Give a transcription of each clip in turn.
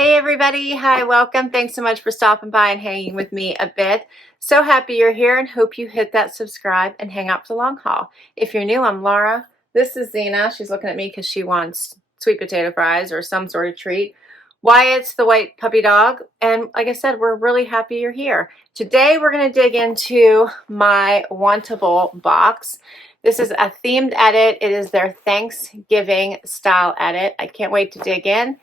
Hey everybody, hi, welcome. Thanks so much for stopping by and hanging with me a bit. So happy you're here and hope you hit that subscribe and hang out for the long haul. If you're new, I'm Laura. This is Zena. She's looking at me because she wants sweet potato fries or some sort of treat. Wyatt's the white puppy dog. And like I said, we're really happy you're here. Today we're going to dig into my Wantable box. This is a themed edit. It is their Thanksgiving style edit. I can't wait to dig in.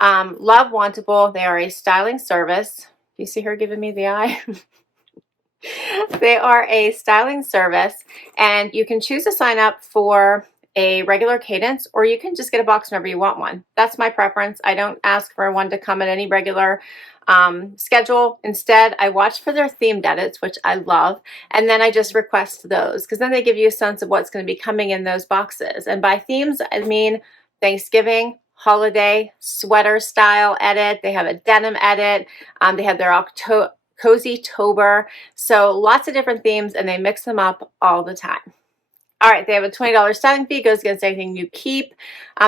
Love Wantable. They are a styling service. You see her giving me the eye? They are a styling service, and you can choose to sign up for a regular cadence, or you can just get a box whenever you want one. That's my preference. I don't ask for one to come at any regular schedule. Instead, I watch for their themed edits, which I love, and then I just request those because then they give you a sense of what's going to be coming in those boxes. And by themes, I mean Thanksgiving, holiday, sweater style edit. They have a denim edit. They have their cozy tober. So lots of different themes, and they mix them up all the time. All right, they have a $20 styling fee, goes against anything you keep.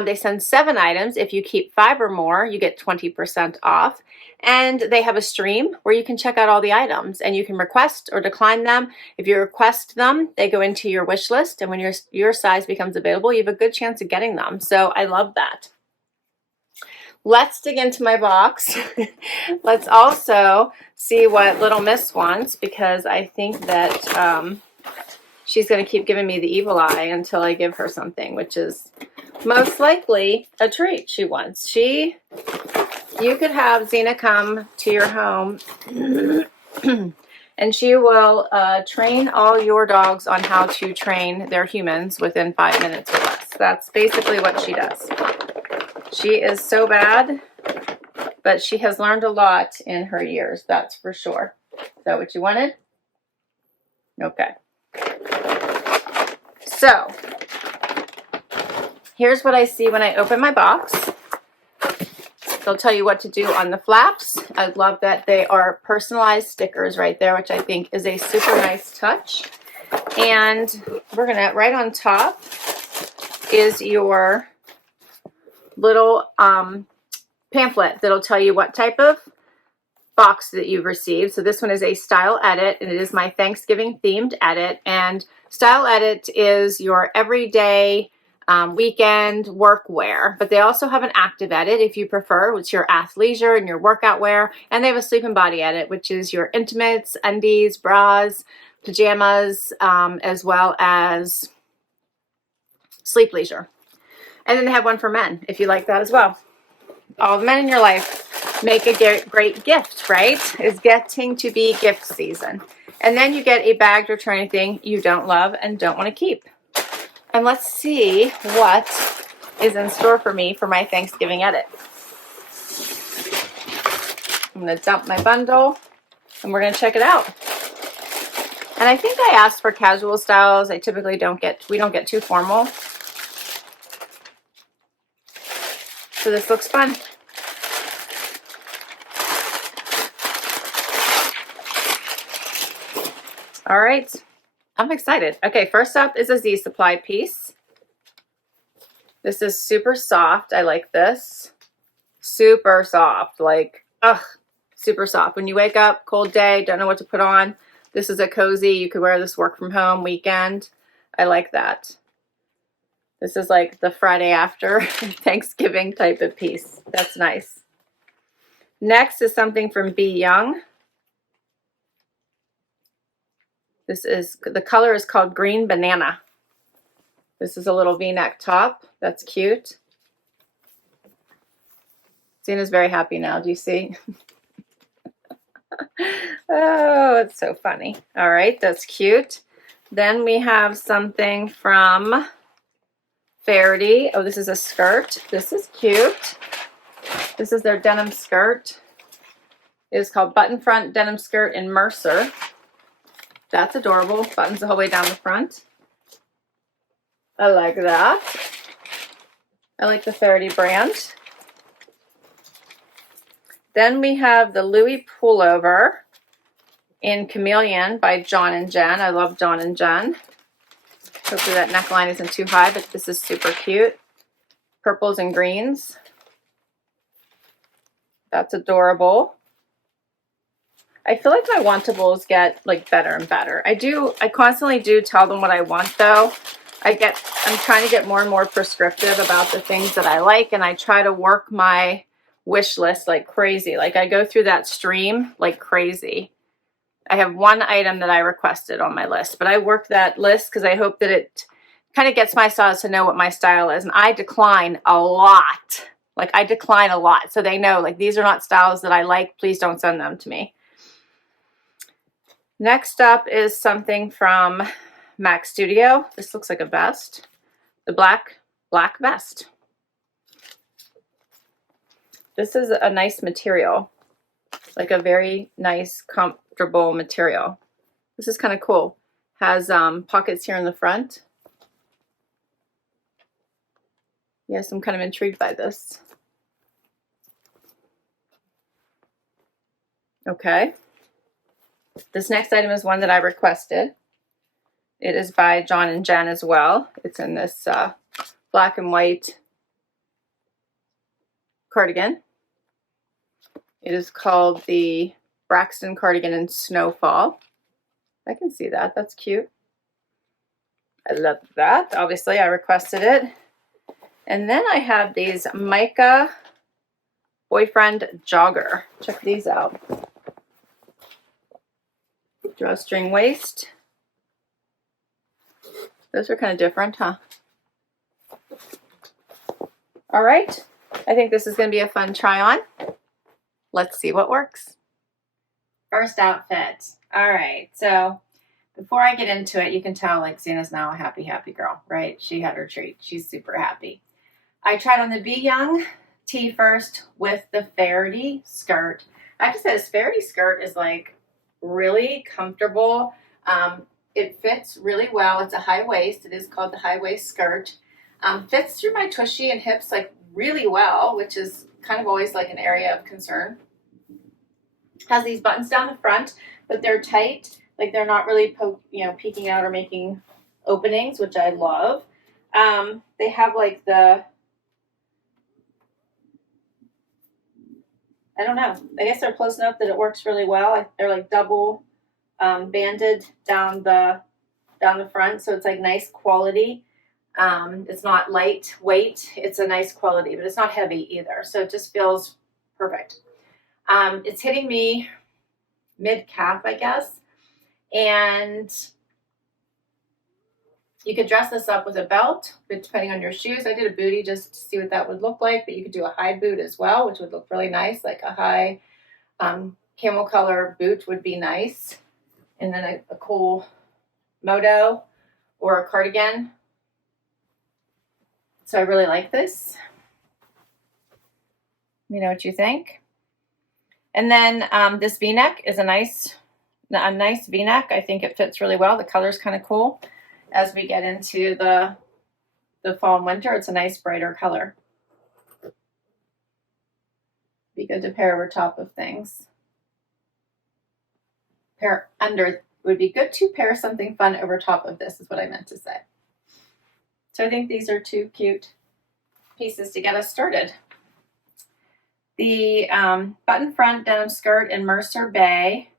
They send 7 items. If you keep 5 or more, you get 20% off. And they have a stream where you can check out all the items and you can request or decline them. If you request them, they go into your wish list, and when your size becomes available, you have a good chance of getting them. So I love that. Let's dig into my box. Let's also see what Little Miss wants, because I think that she's going to keep giving me the evil eye until I give her something, which is most likely a treat she wants. You could have Zena come to your home and she will train all your dogs on how to train their humans within 5 minutes or less. That's basically what she does. She is so bad, but she has learned a lot in her years, that's for sure. Is that what you wanted? Okay. So, here's what I see when I open my box. They'll tell you what to do on the flaps. I love that they are personalized stickers right there, which I think is a super nice touch. And we're going to, right on top is your little pamphlet that'll tell you what type of box that you've received. So this one is a style edit, and it is my Thanksgiving themed edit. And style edit is your everyday weekend work wear, but they also have an active edit if you prefer, which is your athleisure and your workout wear. And they have a sleep and body edit, which is your intimates, undies, bras, pajamas, as well as sleep leisure. And then they have one for men, if you like that as well. All the men in your life make a great gift, right? It's getting to be gift season. And then you get a bagged return anything you don't love and don't want to keep. And let's see what is in store for me for my Thanksgiving edit. I'm going to dump my bundle and we're going to check it out. And I think I asked for casual styles. I typically we don't get too formal. So this looks fun. All right, I'm excited. Okay, first up is a Z Supply piece. This is super soft. I like this. Super soft, super soft. When you wake up, cold day, don't know what to put on, this is a cozy. You could wear this work from home weekend. I like that. This is like the Friday after Thanksgiving type of piece. That's nice. Next is something from b.young. The color is called Green Banana. This is a little V-neck top. That's cute. Zena's very happy now. Do you see? Oh, it's so funny. All right, that's cute. Then we have something from Faherty. Oh, this is a skirt. This is cute. This is their denim skirt. It is called Button Front Denim Skirt in Mercer. That's adorable. Buttons the whole way down the front. I like that. I like the Faherty brand. Then we have the Louie Pullover in Chameleon by John and Jenn. I love John and Jenn. Hopefully that neckline isn't too high, but this is super cute. Purples and greens. That's adorable. I feel like my Wantables get like better and better. I constantly do tell them what I want though. I'm trying to get more and more prescriptive about the things that I like, and I try to work my wish list like crazy. Like I go through that stream like crazy. I have one item that I requested on my list, but I work that list because I hope that it kind of gets my stylists to know what my style is. And I decline a lot. Like I decline a lot. So they know like these are not styles that I like. Please don't send them to me. Next up is something from Mac Studio. This looks like a vest. The black vest. This is a nice material. Like a very nice, comfortable material. This is kind of cool. Has pockets here in the front. Yes, I'm kind of intrigued by this. Okay. This next item is one that I requested. It is by John and Jenn as well. It's in this black and white cardigan. It is called the Braxton Cardigan in Snowfall. I can see that. That's cute. I love that. Obviously, I requested it. And then I have these Mica Boyfriend Jogger. Check these out. Drawstring waist. Those are kind of different, huh? All right. I think this is going to be a fun try on. Let's see what works. First outfit. All right. So before I get into it, you can tell like Sanana's now a happy, happy girl, right? She had her treat. She's super happy. I tried on the b.young tee first with the Faherty skirt. I have to say this Faherty skirt is like really comfortable. It fits really well. It's a high waist. It is called the high waist skirt. Fits through my tushy and hips like really well, which is kind of always like an area of concern. Has these buttons down the front, but they're tight. Like they're not really peeking out or making openings, which I love. They have like the, I don't know. I guess they're close enough that it works really well. They're like double banded down the front, so it's like nice quality. It's not lightweight. It's a nice quality, but it's not heavy either. So it just feels perfect. It's hitting me mid-calf, I guess. And you could dress this up with a belt, but depending on your shoes. I did a bootie just to see what that would look like, but you could do a high boot as well, which would look really nice. Like a high camel color boot would be nice. And then a cool moto or a cardigan. So I really like this. Let me know what you think. And then this V-neck is a nice V-neck. I think it fits really well. The color's kind of cool. As we get into the fall and winter, it's a nice brighter color. Be good to pair over top of things. Would be good to pair something fun over top of this, is what I meant to say. So I think these are two cute pieces to get us started. The button front denim skirt in Mercer Bay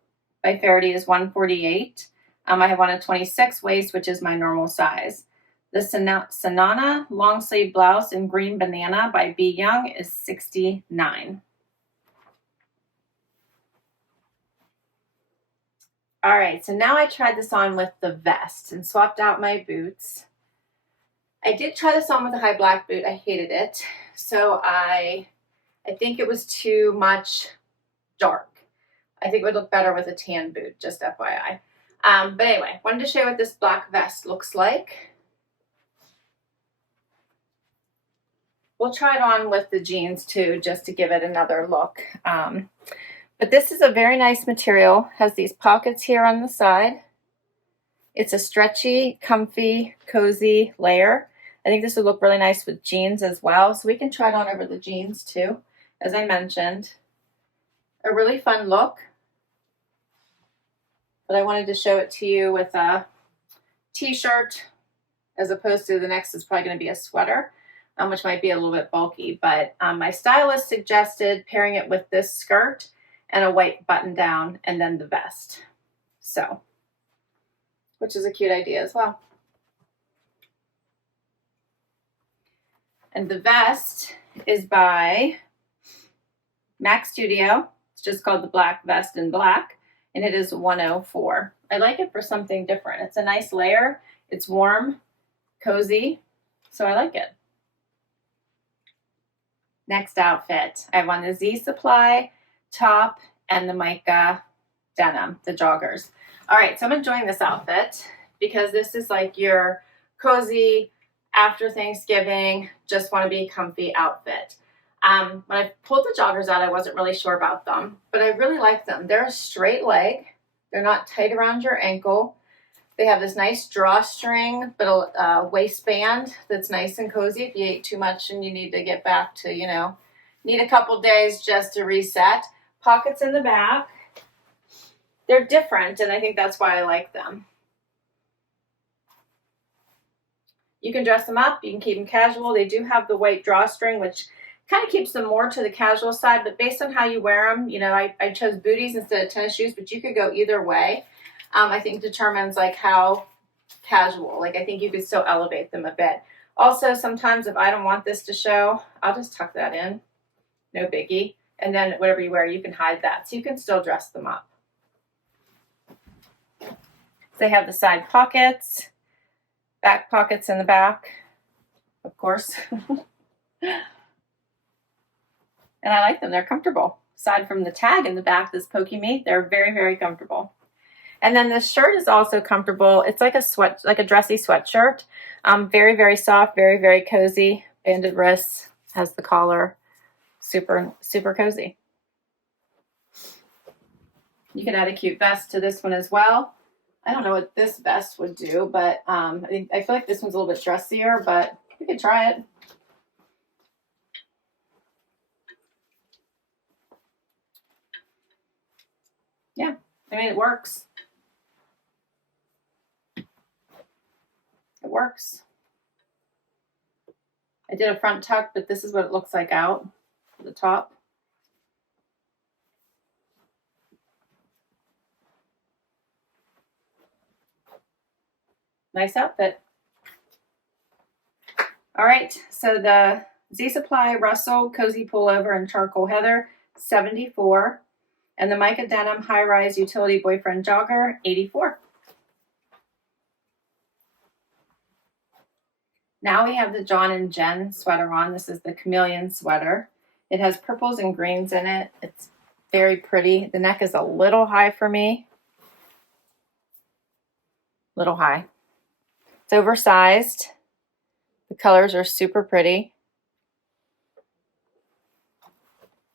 by Faherty is $148. I have on a 26 waist, which is my normal size. The Sanana long sleeve blouse in green banana by b.young is $69. All right, so now I tried this on with the vest and swapped out my boots. I did try this on with a high black boot. I hated it. So I think it was too much dark. I think it would look better with a tan boot, just FYI. But anyway, wanted to show you what this black vest looks like. We'll try it on with the jeans too, just to give it another look. But this is a very nice material. Has these pockets here on the side. It's a stretchy, comfy, cozy layer. I think this would look really nice with jeans as well. So we can try it on over the jeans too, as I mentioned. A really fun look. But I wanted to show it to you with a t-shirt as opposed to the next is probably going to be a sweater. which might be a little bit bulky, but my stylist suggested pairing it with this skirt and a white button down and then the vest. So, which is a cute idea as well. And the vest is by Mac Studio. It's just called the Black Vest in Black, and it is $104. I like it for something different. It's a nice layer. It's warm, cozy, so I like it. Next outfit, I have on the Z Supply top and the Mica denim, the joggers. All right, so I'm enjoying this outfit because this is like your cozy, after Thanksgiving, just want to be comfy outfit. When I pulled the joggers out, I wasn't really sure about them, but I really like them. They're a straight leg. They're not tight around your ankle. They have this nice drawstring, but a waistband that's nice and cozy if you ate too much and you need to get back to, you know, need a couple days just to reset. Pockets in the back. They're different, and I think that's why I like them. You can dress them up. You can keep them casual. They do have the white drawstring, which kind of keeps them more to the casual side, but based on how you wear them, you know, I chose booties instead of tennis shoes, but you could go either way. I think determines like how casual, like I think you could still elevate them a bit. Also, sometimes if I don't want this to show, I'll just tuck that in, no biggie. And then whatever you wear, you can hide that. So you can still dress them up. They have the side pockets, back pockets in the back, of course. And I like them. They're comfortable. Aside from the tag in the back that's poking me, they're very, very comfortable. And then this shirt is also comfortable. It's like a dressy sweatshirt. Very, very soft, very, very cozy. Banded wrists, has the collar. Super, super cozy. You can add a cute vest to this one as well. I don't know what this vest would do, but I feel like this one's a little bit dressier, but you can try it. Yeah, I mean, it works. It works. I did a front tuck, but this is what it looks like out the top. Nice outfit. All right, so the Z Supply Russel Cozy Pullover in Charcoal Heather, $74. And the Mica Denim High Rise Utility Boyfriend Jogger, $84. Now we have the John and Jenn sweater on. This is the chameleon sweater. It has purples and greens in it. It's very pretty. The neck is a little high for me. Little high. It's oversized. The colors are super pretty.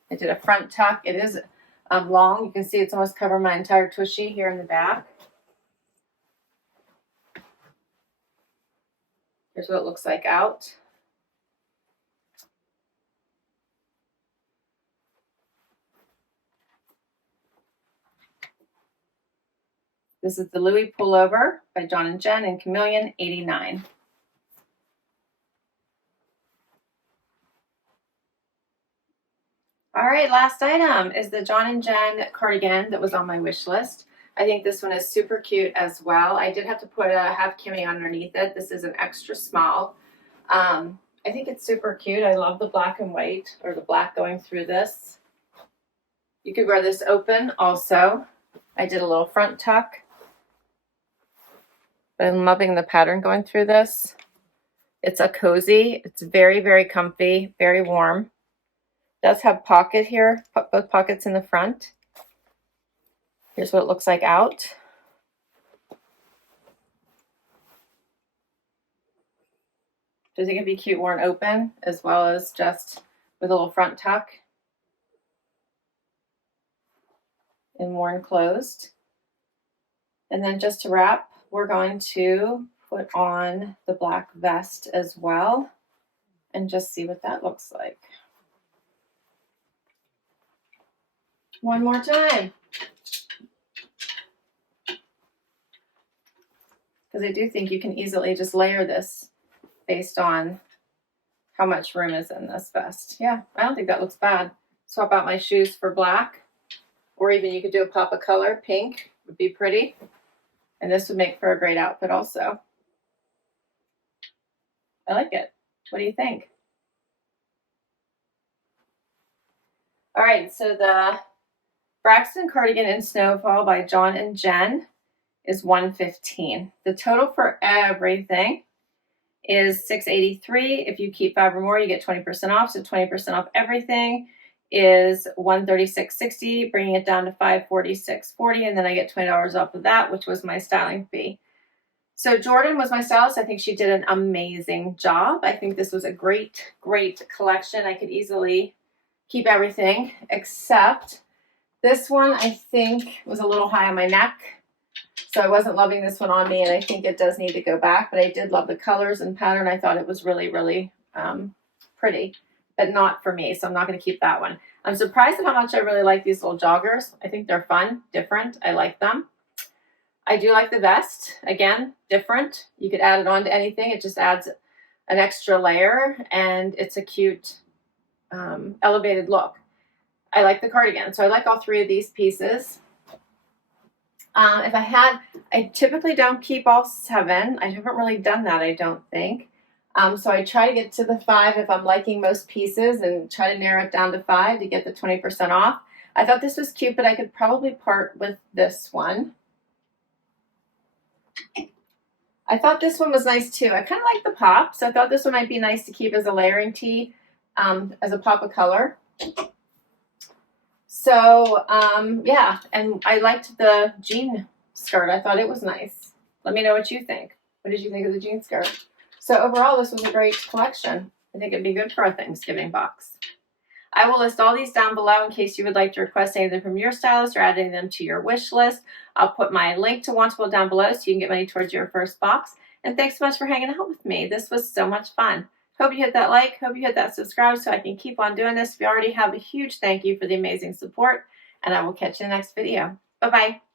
I did a front tuck. It is long. You can see it's almost covered my entire tushy here in the back. Here's what it looks like out. This is the Louie Pullover by John and Jenn in Chameleon, $89. All right, last item is the John and Jenn cardigan that was on my wish list. I think this one is super cute as well. I did have to put a half cami underneath it. This is an extra small. I think it's super cute. I love the black and white, or the black going through this. You could wear this open also. I did a little front tuck. I'm loving the pattern going through this. It's a cozy. It's very, very comfy, very warm. It does have pocket here, both pockets in the front. Here's what it looks like out. So I think it'd be cute worn open as well as just with a little front tuck and worn closed. And then just to wrap, we're going to put on the black vest as well and just see what that looks like. One more time. Because I do think you can easily just layer this based on how much room is in this vest. Yeah, I don't think that looks bad. Swap out my shoes for black, or even you could do a pop of color. Pink would be pretty. And this would make for a great outfit also. I like it. What do you think? All right, so the Braxton Cardigan in Snowfall by John and Jenn is $115. The total for everything is $683. If you keep 5 or more, you get 20% off. So 20% off everything is $136.60, bringing it down to $546.40, and then I get $20 off of that, which was my styling fee. So Jordan was my stylist. I think she did an amazing job. I think this was a great, great collection. I could easily keep everything except this one. I think was a little high on my neck, so I wasn't loving this one on me, and I think it does need to go back, but I did love the colors and pattern. I thought it was really, really pretty, but not for me, so I'm not going to keep that one. I'm surprised at how much I really like these little joggers. I think they're fun, different. I like them. I do like the vest. Again, different. You could add it on to anything. It just adds an extra layer, and it's a cute elevated look. I like the cardigan. So I like all 3 of these pieces. I typically don't keep all 7. I haven't really done that, I don't think. So I try to get to the 5 if I'm liking most pieces, and try to narrow it down to 5 to get the 20% off. I thought this was cute, but I could probably part with this one. I thought this one was nice too. I kind of like the pop, so I thought this one might be nice to keep as a layering tee, as a pop of color. So yeah, and I liked the jean skirt. I thought it was nice. Let me know what you think. What did you think of the jean skirt? So overall, this was a great collection. I think it'd be good for a Thanksgiving box. I will list all these down below in case you would like to request anything from your stylist or adding them to your wish list. I'll put my link to Wantable down below so you can get money towards your first box. And thanks so much for hanging out with me. This was so much fun. Hope you hit that like, hope you hit that subscribe so I can keep on doing this. If you already have, a huge thank you for the amazing support, and I will catch you in the next video. Bye-bye.